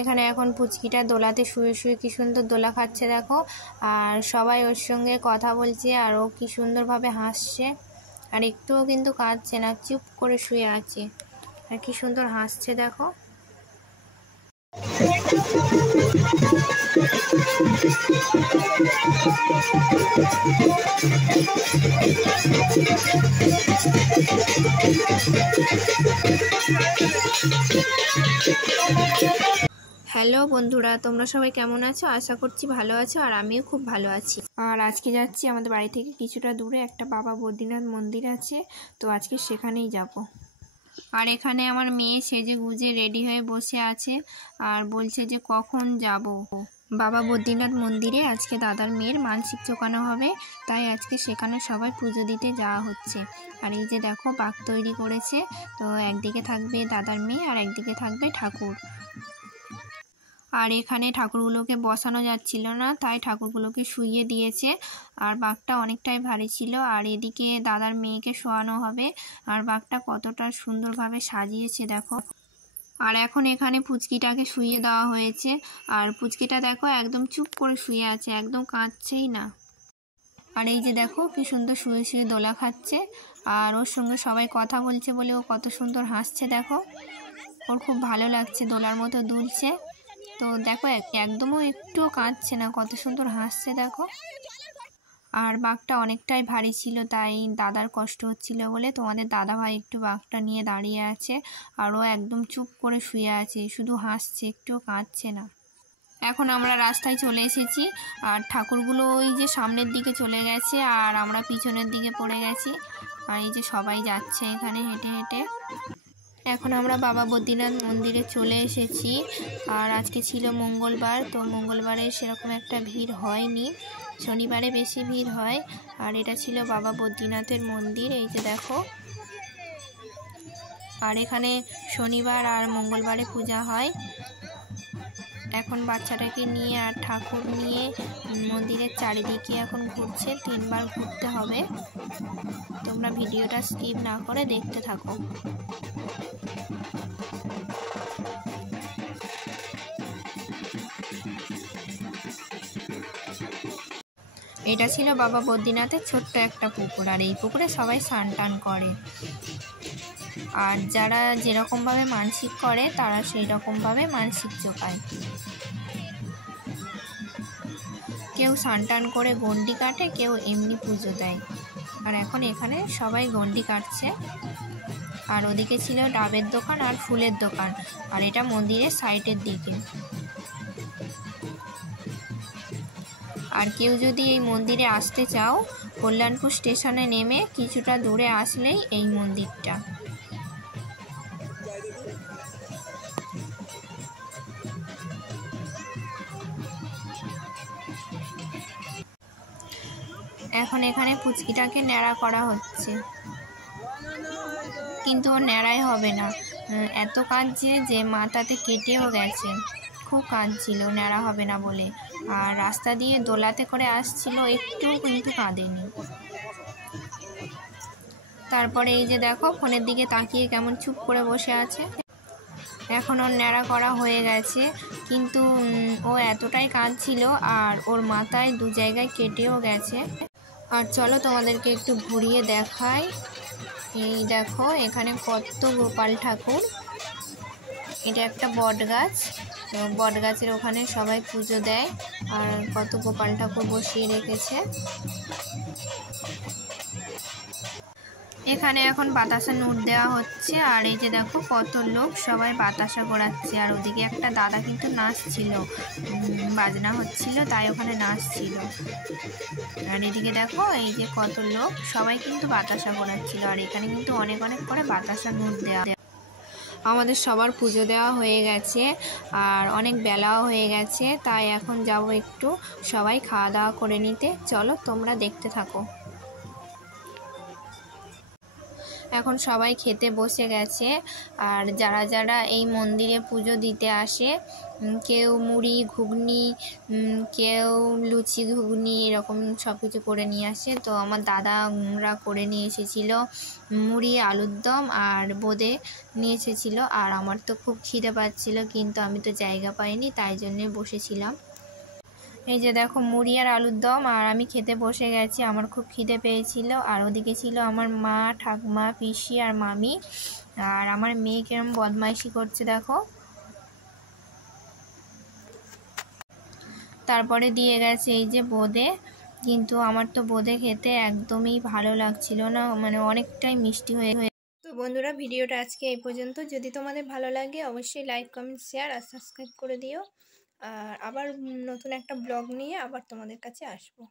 এখানে এখন পুচকিটা দোলাতে শুয়ে শুয়ে কি সুন্দর দোলা খাচ্ছে দেখো। আর সবাই ওর সঙ্গে কথা বলছে আর ও কি সুন্দরভাবে হাসছে। আর একটুও কিন্তু কাঁদছে না, চুপ করে শুয়ে আছে আর কি সুন্দর হাসছে দেখো। হ্যালো বন্ধুরা, তোমরা সবাই কেমন আছো? আশা করছি ভালো আছো আর আমিও খুব ভালো আছি। আর আজকে যাচ্ছি আমাদের বাড়ি থেকে কিছুটা দূরে একটা বাবা বদ্রীনাথ মন্দির আছে, তো আজকে সেখানেই যাব। আর এখানে আমার মেয়ে সেজে গুজে রেডি হয়ে বসে আছে আর বলছে যে কখন যাব। বাবা বদ্রীনাথ মন্দিরে আজকে দাদার মেয়ের মানসিক চোকানো হবে, তাই আজকে সেখানে সবাই পুজো দিতে যাওয়া হচ্ছে। আর এই যে দেখো বাঘ তৈরি করেছে, তো একদিকে থাকবে দাদার মেয়ে আর একদিকে থাকবে ঠাকুর। আর এখানে ঠাকুরগুলোকে বসানো যাচ্ছিল না, তাই ঠাকুরগুলোকে শুইয়ে দিয়েছে। আর বাঘটা অনেকটাই ভারী ছিল। আর এদিকে দাদার মেয়েকে শোয়ানো হবে। আর বাঘটা কতটা সুন্দরভাবে সাজিয়েছে দেখো। আর এখন এখানে পুচকিটাকে শুইয়ে দেওয়া হয়েছে। আর পুচকিটা দেখো একদম চুপ করে শুয়ে আছে, একদম কাঁদছেই না। আর এই যে দেখো কি সুন্দর শুয়ে শুয়ে দোলা খাচ্ছে। আর ওর সঙ্গে সবাই কথা বলছে বলে ও কত সুন্দর হাসছে দেখো। ওর খুব ভালো লাগছে, দোলার মতো দুলছে। তো দেখো একদমও একটুও কাঁদছে না, কত সুন্দর হাসছে দেখো। আর বাঘটা অনেকটাই ভারী ছিল, তাই দাদার কষ্ট হচ্ছিল বলে তোমাদের দাদা ভাই একটু বাঘটা নিয়ে দাঁড়িয়ে আছে। আর ও একদম চুপ করে শুয়ে আছে, শুধু হাসছে, একটুও কাঁদছে না। এখন আমরা রাস্তায় চলে এসেছি। আর ঠাকুরগুলো ওই যে সামনের দিকে চলে গেছে আর আমরা পিছনের দিকে পড়ে গেছি। আর এই যে সবাই যাচ্ছে এখানে হেঁটে হেঁটে। এখন আমরা বাবা বদ্রীনাথ মন্দিরে চলে এসেছি। আর আজকে ছিল মঙ্গলবার, তো মঙ্গলবারে সেরকম একটা ভিড় হয়নি, শনিবারে বেশি ভিড় হয়। আর এটা ছিল বাবা বদ্রীনাথের মন্দির, এই যে দেখো। আর এখানে শনিবার আর মঙ্গলবারে পূজা হয়। এখন বাচ্চাটাকে নিয়ে আর ঠাকুর নিয়ে মন্দিরের চারিদিকে এখন ঘুরছে, 3 বার ঘুরতে হবে। তোমরা ভিডিওটা স্কিপ না করে দেখতে থাকো। এটা ছিল বাবা বদ্রীনাথের ছোট্ট একটা পুকুর। আর এই পুকুরে সবাই স্নান টান করে। আর যারা যেরকমভাবে মানসিক করে তারা সেই রকমভাবে মানসিক চোকায়। কেউ স্নান টান করে গণ্ডি কাটে, কেউ এমনি পুজো দেয়। আর এখন এখানে সবাই গণ্ডি কাটছে। আর ওদিকে ছিল ডাবের দোকান আর ফুলের দোকান। আর এটা মন্দিরের সাইডের দিকে। আর কেউ যদি এই মন্দিরে আসতে চাও, কল্যাণপুর স্টেশনে নেমে কিছুটা দূরে আসলেই এই মন্দিরটা। এখন এখানে পুচকিটাকে ন্যাড়া করা হচ্ছে, কিন্তু ওর ন্যাড়াই হবে না, এত কাঁদছে যে মাথাতে কেটেও গেছে। খুব কাঁদছিল ন্যাড়া হবে না বলে। আর রাস্তা দিয়ে দোলাতে করে আসছিল, একটুও কিন্তু কাঁদেনি। তারপরে এই যে দেখো ফোনের দিকে তাকিয়ে কেমন চুপ করে বসে আছে। এখন ওর ন্যাড়া করা হয়ে গেছে, কিন্তু ও এতটাই কাঁদছিল আর ওর মাথায় 2 জায়গায় কেটেও গেছে। আর চলো তোমাদেরকে একটু ঘুরিয়ে দেখাই। এই দেখো এখানে কত গোপাল ঠাকুর। এটা একটা বট গাছ, তো বট গাছের ওখানে সবাই পুজো দেয়। আর কত গোপাল ঠাকুর বসিয়ে রেখেছে। এখানে এখন বাতাসা নূর দেওয়া হচ্ছে। আর এই যে দেখো কত লোক সবাই বাতাসা ঘোরাচ্ছে। আর ওদিকে একটা দাদা কিন্তু নাচছিল, বাজনা হচ্ছিল তাই ওখানে নাচছিল। আর এদিকে দেখো এই যে কত লোক সবাই কিন্তু বাতাসা ঘোরাচ্ছিল। আর এখানে কিন্তু অনেক অনেক করে বাতাসা নূর দেওয়া। আমাদের সবার পুজো দেওয়া হয়ে গেছে আর অনেক বেলাও হয়ে গেছে, তাই এখন যাব একটু সবাই খাওয়া দাওয়া করে নিতে। চলো তোমরা দেখতে থাকো। এখন সবাই খেতে বসে গেছে। আর যারা যারা এই মন্দিরে পুজো দিতে আসে, কেউ মুড়ি ঘুগনি, কেউ লুচি ঘুগনি এরকম সব কিছু করে নিয়ে আসে। তো আমার দাদারা করে নিয়ে এসেছিলো মুড়ি আলুর দম আর বোঁদে নিয়ে এসেছিলো। আর আমার তো খুব খিদে পাচ্ছিলো, কিন্তু আমি তো জায়গা পাইনি, তাই জন্যে বসেছিলাম। এই যে দেখো মুড়ি আর আলুর দম, আর আমি খেতে বসে গেছি। আমার খুব খিদে পেয়েছিল। আর ওদিকে ছিল আমার মা, ঠাকুমা, পিসি আর মামি। আর আমার মেয়ে কিরম বদমাইশি করছে দেখো। তারপরে দিয়ে গেছে এই যে বোঁদে, কিন্তু আমার তো বোঁদে খেতে একদমই ভালো লাগছিল না, মানে অনেকটাই মিষ্টি হয়ে। তো বন্ধুরা, ভিডিওটা আজকে এই পর্যন্ত। যদি তোমাদের ভালো লাগে অবশ্যই লাইক, কমেন্ট, শেয়ার আর সাবস্ক্রাইব করে দিও। আর আবার নতুন একটা ব্লগ নিয়ে আবার তোমাদের কাছে আসবো।